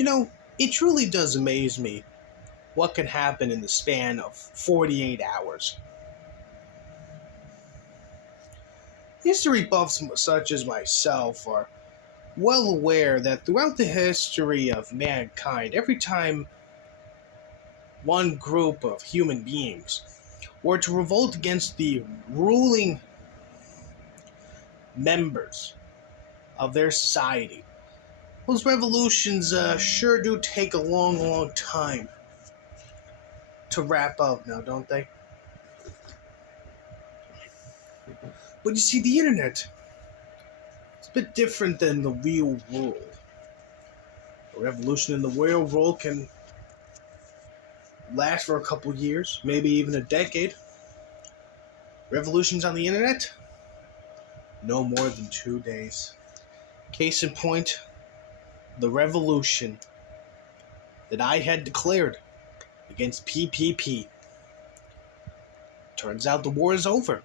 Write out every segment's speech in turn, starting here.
You know, it truly does amaze me what can happen in the span of 48 hours. History buffs such as myself are well aware that throughout the history of mankind, every time one group of human beings were to revolt against the ruling members of their society, those revolutions sure do take a long, long time to wrap up now, don't they? But you see, the internet, it's a bit different than the real world. A revolution in the real world can last for a couple years, maybe even a decade. Revolutions on the internet? No more than 2 days. Case in point, the revolution that I had declared against PPP. Turns out the war is over.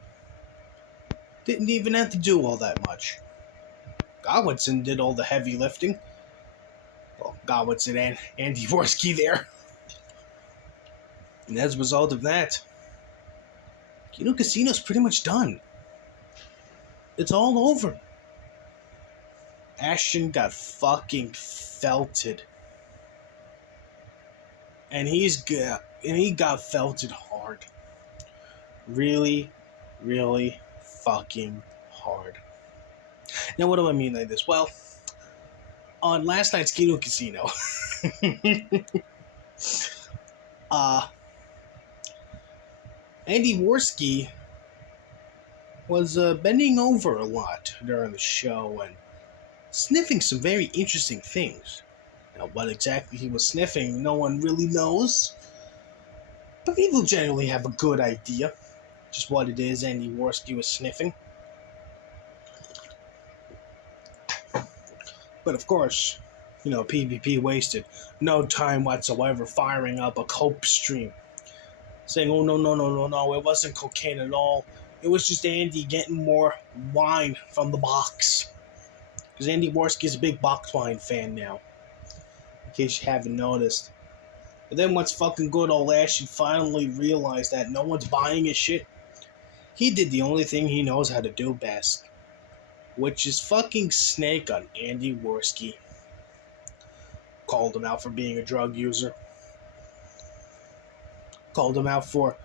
Didn't even have to do all that much. Godwinson did all the heavy lifting. Well, Godwinson and Andy Worski there. And as a result of that, Casino's pretty much done. It's all over. Ashton got fucking felted. And he got felted hard. Really, really fucking hard. Now, what do I mean by this? Well, on last night's Kumite Casino, Andy Worski was bending over a lot during the show and sniffing some very interesting things. Now, what exactly he was sniffing, no one really knows. But people generally have a good idea just what it is Andy Worski was sniffing. But of course, PvP wasted no time whatsoever firing up a cope stream. Saying, oh, no, it wasn't cocaine at all. It was just Andy getting more wine from the box. Because Andy Worski is a big box wine fan now. In case you haven't noticed. But then what's fucking good, old Ashton finally realized that no one's buying his shit. He did the only thing he knows how to do best. Which is fucking snake on Andy Worski. Called him out for being a drug user. Called him out for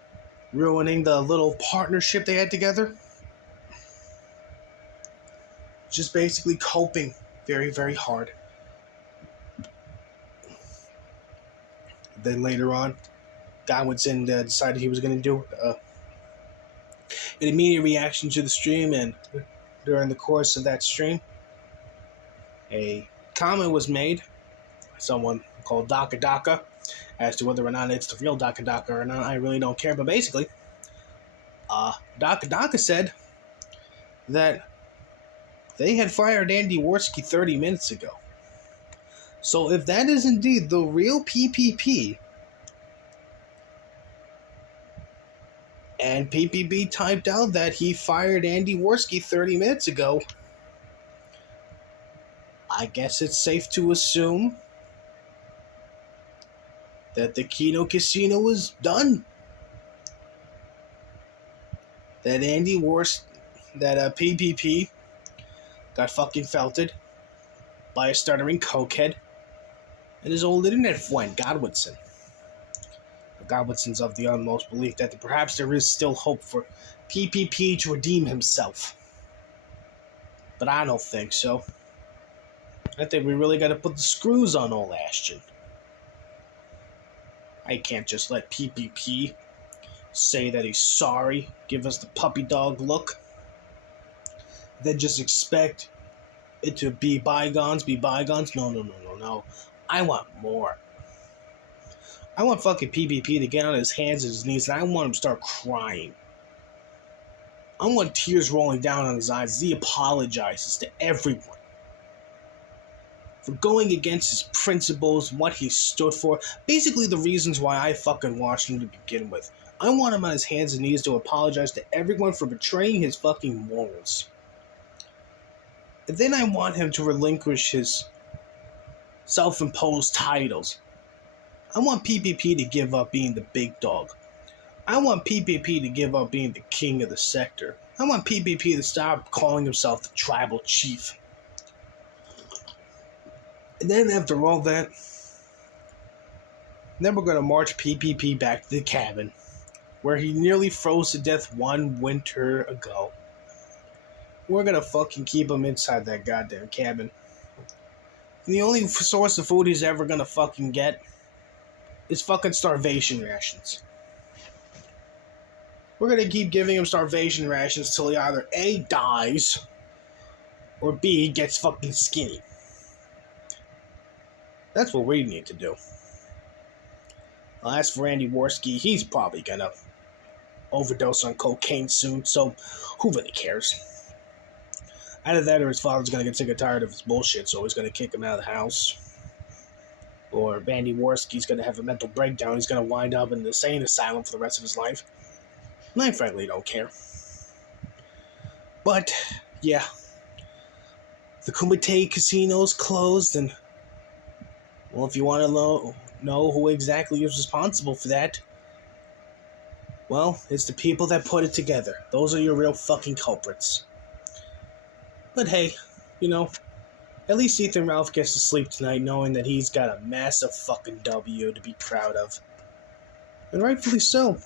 ruining the little partnership they had together. Just basically coping very, very hard. Then later on, Godwinson decided he was going to do an immediate reaction to the stream, and during the course of that stream, a comment was made by someone called Daka Daka as to whether or not it's the real Daka Daka or not. I really don't care, but basically, Daka Daka said that they had fired Andy Worski 30 minutes ago. So if that is indeed the real PPP, and PPP typed out that he fired Andy Worski 30 minutes ago, I guess it's safe to assume that the Kumite Casino is done. That PPP got fucking felted by a stuttering cokehead and his old internet friend, Godwinson. Godwinson's of the utmost belief that perhaps there is still hope for PPP to redeem himself. But I don't think so. I think we really got to put the screws on old Ashton. I can't just let PPP say that he's sorry, give us the puppy dog look, then just expect it to be bygones. No. I want more. I want fucking PPP to get on his hands and his knees, and I want him to start crying. I want tears rolling down on his eyes as he apologizes to everyone for going against his principles and what he stood for. Basically the reasons why I fucking watched him to begin with. I want him on his hands and knees to apologize to everyone for betraying his fucking morals. And then I want him to relinquish his self-imposed titles. I want PPP to give up being the big dog. I want PPP to give up being the king of the sector. I want PPP to stop calling himself the tribal chief. And then after all that, then we're going to march PPP back to the cabin, where he nearly froze to death one winter ago. We're going to fucking keep him inside that goddamn cabin. And the only source of food he's ever going to fucking get is fucking starvation rations. We're going to keep giving him starvation rations till he either A, dies, or B, gets fucking skinny. That's what we need to do. As for Andy Worski, he's probably going to overdose on cocaine soon, so who really cares? Either that or his father's going to get sick and tired of his bullshit, so he's going to kick him out of the house. Or Andy Worski's going to have a mental breakdown. He's going to wind up in the insane asylum for the rest of his life. And I frankly don't care. But, yeah. The Kumite Casino's closed, and, well, if you want to know who exactly is responsible for that, well, it's the people that put it together. Those are your real fucking culprits. But hey, at least Ethan Ralph gets to sleep tonight knowing that he's got a massive fucking W to be proud of. And rightfully so.